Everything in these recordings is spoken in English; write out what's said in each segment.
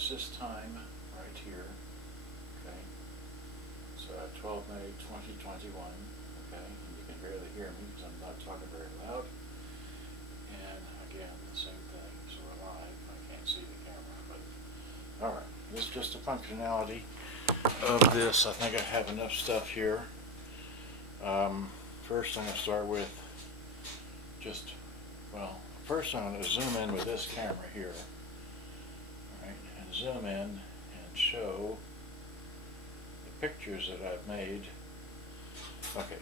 establish this time right here. Okay, so 12 May 2021. Okay, and you can barely hear me because I'm not talking very loud. And again, the same thing. So we're live. I can't see the camera, but all right. This is just a functionality of this. I think I have enough stuff here. First, I'm going to start with first I'm going to zoom in with this camera here. All right, and zoom in and show the pictures that I've made. Okay,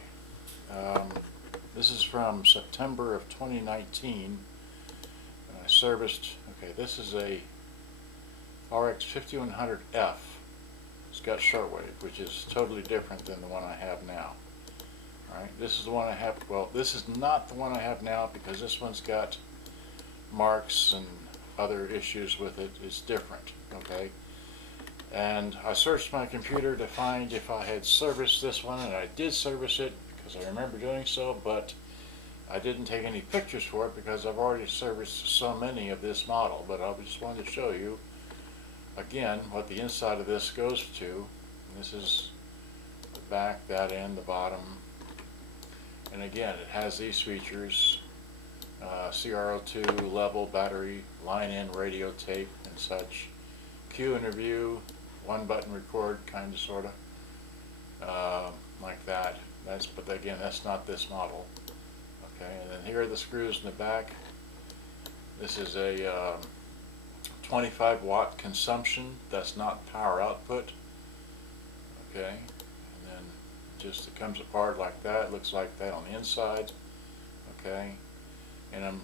this is from September of 2019. I serviced, okay, this is a RX-5100F. It's got shortwave, which is totally different than the one I have now. Alright, this is the one I have, well, this is not the one I have now because this one's got marks and other issues with it. It's different, okay? And I searched my computer to find if I had serviced this one, and I did service it because I remember doing so, but I didn't take any pictures for it because I've already serviced so many of this model. But I just wanted to show you again what the inside of this goes to. This is the back, that end, the bottom. And again, it has these features, CR02 level battery, line-in radio tape and such, cue interview, one button record, kind of, sort of, like that. But again, that's not this model. Okay, and then here are the screws in the back. This is a 25 watt consumption. That's not power output. Okay, and then just it comes apart like that. It looks like that on the inside. Okay, and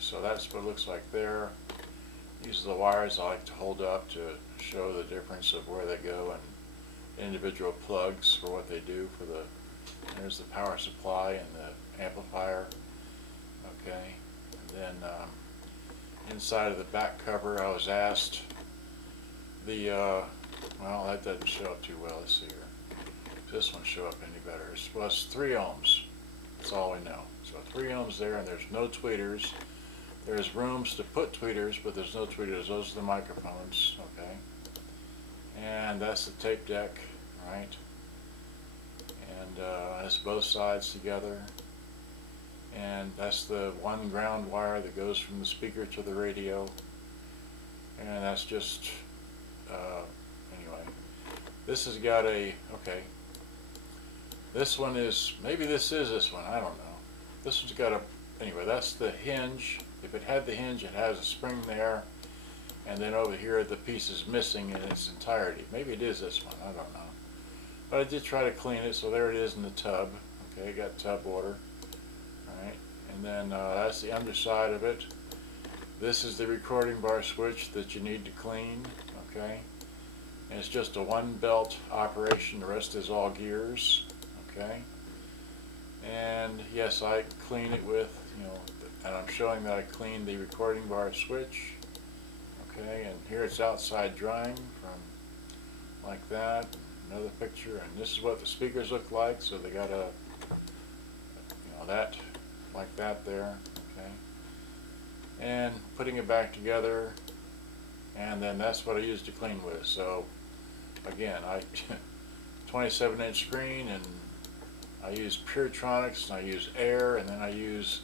so that's what it looks like there. These are the wires I like to hold up to show the difference of where they go and individual plugs for what they do for the. There's the power supply and the amplifier. Okay, and then inside of the back cover, I was asked well, that doesn't show up too well. Let's see here. Does this one show up any better? It was 3 ohms. That's all we know. So 3 ohms there, and there's no tweeters. There's rooms to put tweeters, but there's no tweeters. Those are the microphones. Okay, and that's the tape deck, right? And that's both sides together. And that's the one ground wire that goes from the speaker to the radio. And that's just, anyway. This has got a, okay. This one is, maybe this is this one, I don't know. This one's got a, anyway, that's the hinge. If it had the hinge, it has a spring there. And then over here, the piece is missing in its entirety. Maybe it is this one, I don't know. But I did try to clean it, so there it is in the tub. Okay, got tub water. Alright, and then that's the underside of it. This is the recording bar switch that you need to clean. Okay, and it's just a one belt operation. The rest is all gears. Okay, and yes, I clean it with, and I'm showing that I cleaned the recording bar switch. Okay, and here it's outside drying from like that. Another picture, and this is what the speakers look like. So they got a, that like that there. Okay, and putting it back together, and then that's what I used to clean with. So again, 27-inch screen, and I use Puretronics, and I use air, and then I use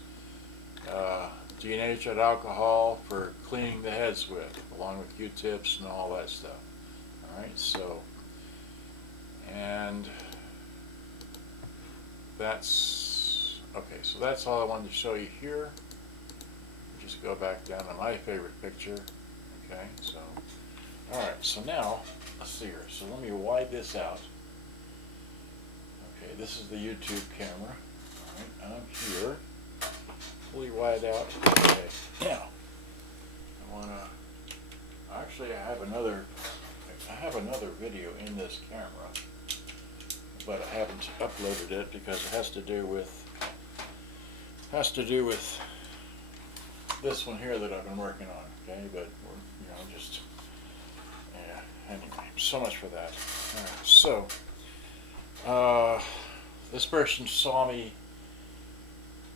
denatured alcohol for cleaning the heads with, along with Q-tips and all that stuff. All right, so. And that's okay, so that's all I wanted to show you here. Just go back down to my favorite picture. Okay, so alright, so now let's see here. So let me wide this out. Okay, this is the YouTube camera. Alright, I'm here. Fully wide out. Okay, now I wanna actually I have another video in this camera, but I haven't uploaded it because it has to do with this one here that I've been working on. Okay, but just anyway, so much for that. Alright, so this person saw me.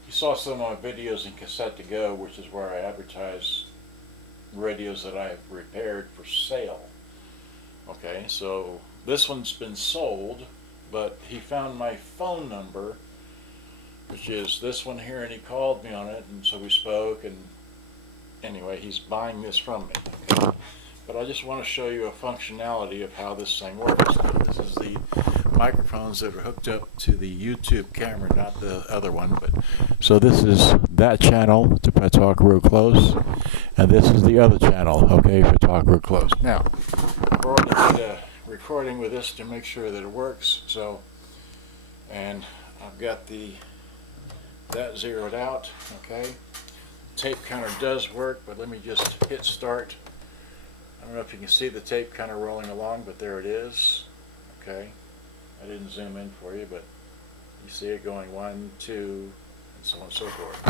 He saw some of my videos in Cassette to Go, which is where I advertise radios that I have repaired for sale. Okay, so this one's been sold, but he found my phone number, which is this one here, and he called me on it, and so we spoke, and anyway, he's buying this from me. Okay? But I just want to show you a functionality of how this thing works. This is the microphones that are hooked up to the YouTube camera, not the other one. But so this is that channel if I talk real close, and this is the other channel, okay, if I talk real close. Now, I've already did a recording with this to make sure that it works. So, and I've got that zeroed out, okay. Tape counter does work, but let me just hit start. I don't know if you can see the tape counter rolling along, but there it is. Okay, I didn't zoom in for you, but you see it going 1, 2, and so on and so forth.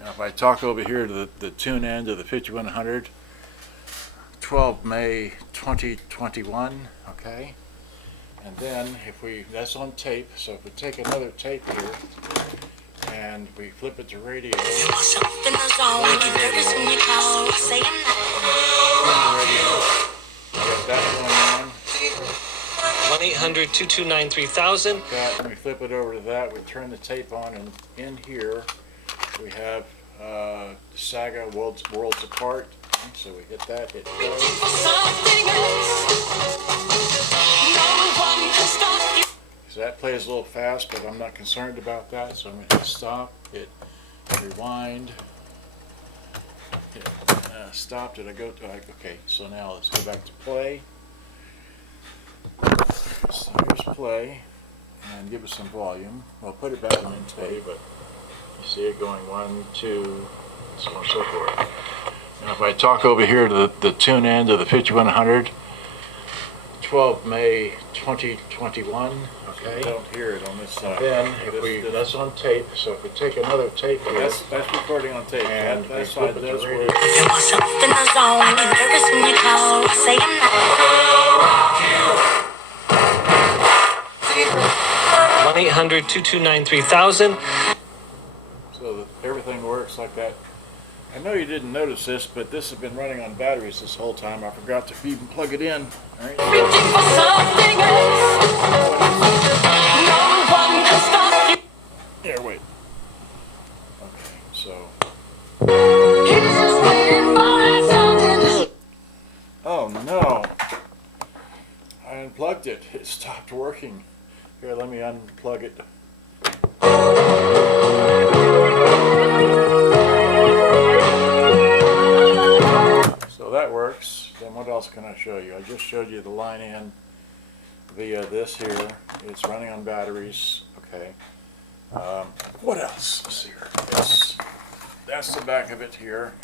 Now if I talk over here to the tune end of the 5100, 12 May 2021, okay, and then that's on tape, so if we take another tape here, and we flip it to radio. That going on. 1-800-229-3000. That, and we flip it over to that. We turn the tape on, and in here we have Saga Worlds Apart. So we hit that. Hit play. So that plays a little fast, but I'm not concerned about that. So I'm going to hit stop. Hit rewind. Hit stop. Did I go to? Okay. So now let's go back to play. So here's play, and give it some volume. Well, put it back in tape, but you see it going 1, 2, so on and so forth. Now if I talk over here to the tune end of the 5100, 12 May 2021, okay? You don't hear it on this side. Then that's on tape, so if we take another tape here. That's recording on tape. And that side does work. 1-800-229-3000. So that everything works like that. I know you didn't notice this, but this has been running on batteries this whole time. I forgot to even plug it in. All right. Here, wait. Okay, so. Oh no! I unplugged it. It stopped working. Here, let me unplug it. So that works. Then what else can I show you? I just showed you the line in via this here. It's running on batteries. Okay. What else? Let's see here. That's the back of it here.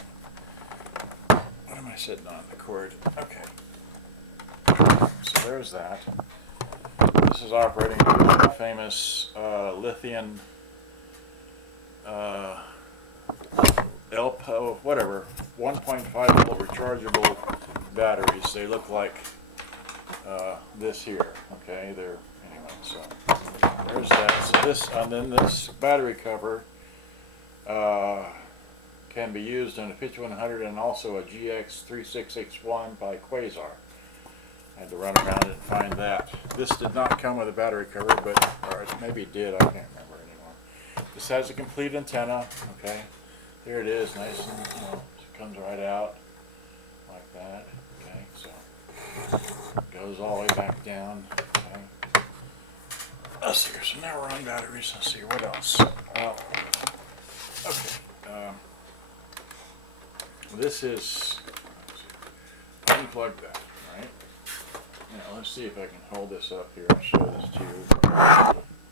What am I sitting on? The cord. Okay. So there's that. This is operating on the famous lithium LPO, whatever, 1.5 volt rechargeable batteries. They look like this here. Okay, anyway. So there's that. So and then this battery cover can be used in a 5100 and also a GX3661 by Quasar. I had to run around and find that. This did not come with a battery cover, or maybe it did, I can't remember anymore. This has a complete antenna, okay. There it is, nice and, it comes right out like that, okay, so it goes all the way back down, okay. Let's see here, so now we're on batteries. Let's see, what else? Okay, this is, unplug that, right? Now let's see if I can hold this up here and show this to you.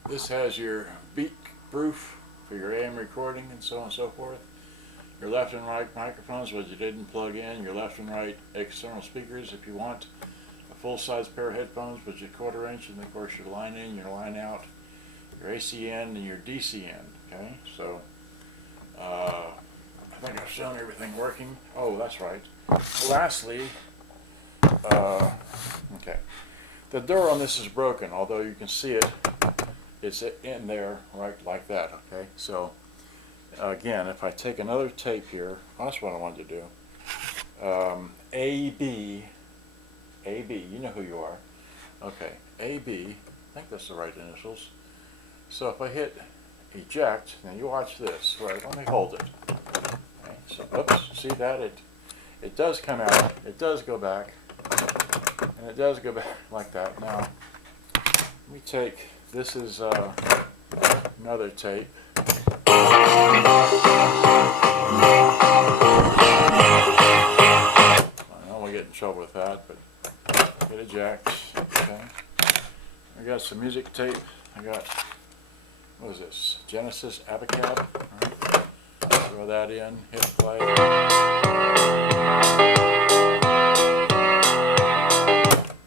This has your beat proof for your AM recording and so on and so forth. Your left and right microphones, which you didn't plug in. Your left and right external speakers if you want. A full-size pair of headphones, which is 1/4 inch, and of course your line in, your line out, your AC in, and your DC in. Okay, so I think I've shown everything working. Oh, that's right. Lastly, okay, the door on this is broken, although you can see it. It's in there, right, like that. Okay, so again, if I take another tape here, that's what I wanted to do. AB, you know who you are. Okay, AB, I think that's the right initials. So if I hit eject, now you watch this. Right, let me hold it. Okay, so oops, see that? It does come out, it does go back, and it does go back like that. Now, let me take, this is another tape. I don't want to get in trouble with that, but get eject. Okay. I got some music tape. I got, what is this? Genesis Abacab. Alright. Throw that in, hit play.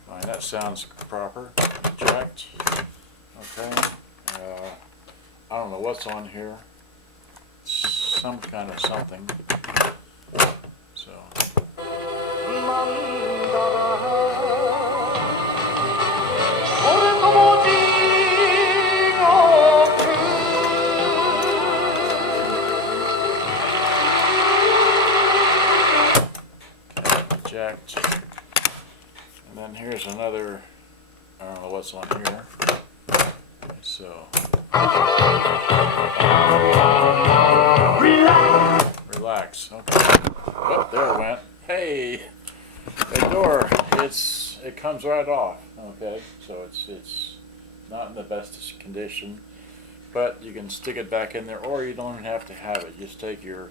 Fine, that sounds proper. Eject. Okay. I don't know what's on here. Some kind of something. So. Eject. And then here's another, I don't know what's on here. So. Relax. Okay. Oh, there it went. Hey, the door. It comes right off. Okay, so it's not in the best condition, but you can stick it back in there, or you don't even have to have it. Just take your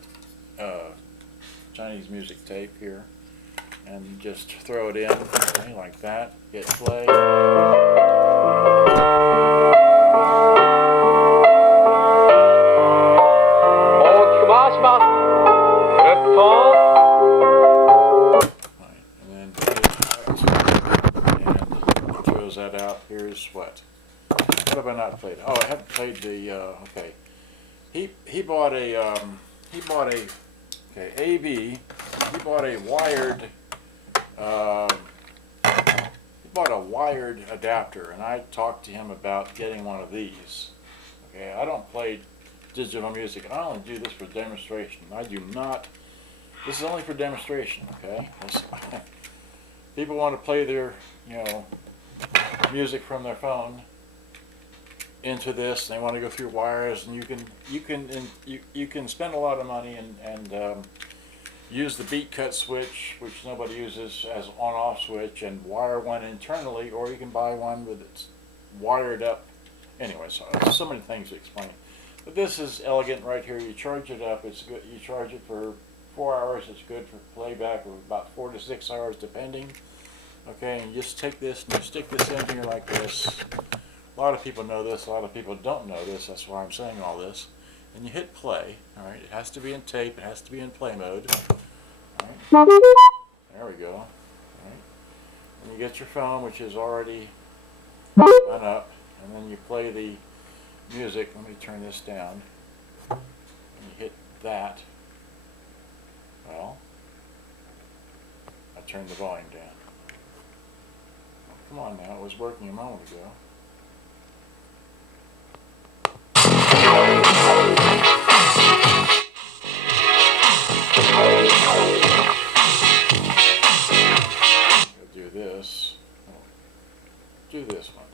Chinese music tape here and just throw it in, okay, like that. Hit play. That out. Here's what have I not played? Oh, I haven't played the okay. He bought a okay, AB. He bought a wired adapter, and I talked to him about getting one of these. Okay, I don't play digital music. I only do this for demonstration. I do not. This is only for demonstration. Okay, people want to play their music from their phone into this, and they want to go through wires, and you can spend a lot of money and use the beat cut switch, which nobody uses, as on-off switch, and wire one internally, or you can buy one with it's wired up. Anyway, so many things to explain. But this is elegant right here. You charge it up. It's good. You charge it for 4 hours. It's good for playback, or about 4 to 6 hours, depending. Okay, and you just take this and you stick this in here like this. A lot of people know this, a lot of people don't know this, that's why I'm saying all this. And you hit play, alright, it has to be in tape, it has to be in play mode. Alright, there we go. Alright, and you get your phone, which is already done up, and then you play the music. Let me turn this down. And you hit that. Well, I turned the volume down. Come on now, it was working a moment ago. I'll do this. Do this one.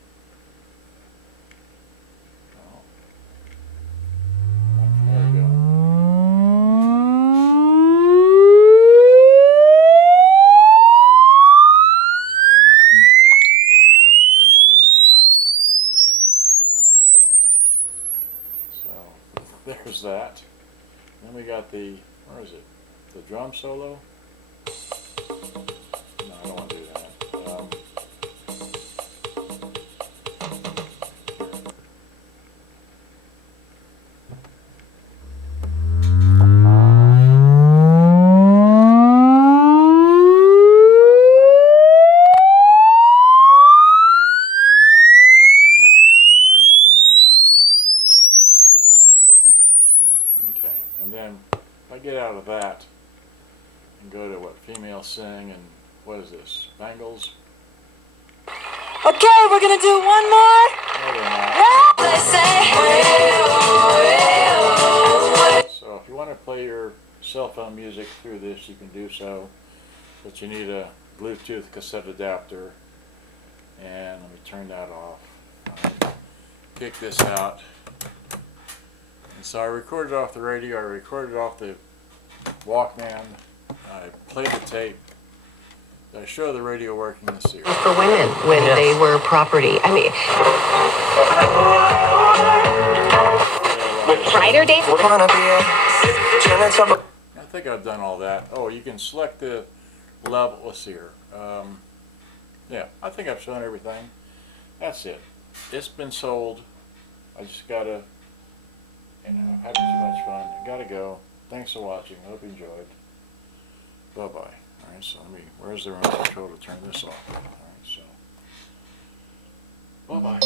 There we go. There's that. Then we got the, where is it? The drum solo? No, I don't want to do that. Okay, and then if I get out of that and go to what females sing, and what is this? Bangles? Okay, we're gonna do one more. No, they're not. They say, So if you want to play your cell phone music through this, you can do so. but you need a Bluetooth cassette adapter, and let me turn that off. Kick this out. And so I recorded off the radio, I recorded off the Walkman, I played the tape. I show the radio working this year. For women when they were property. I mean, Friday days. I think I've done all that. Oh, you can select the level. Let's see here. Yeah, I think I've shown everything. That's it. It's been sold. I just gotta, having too much fun. I gotta go. Thanks for watching. I hope you enjoyed. Bye bye. All right, so where's the remote control to turn this off? All right, so bye bye.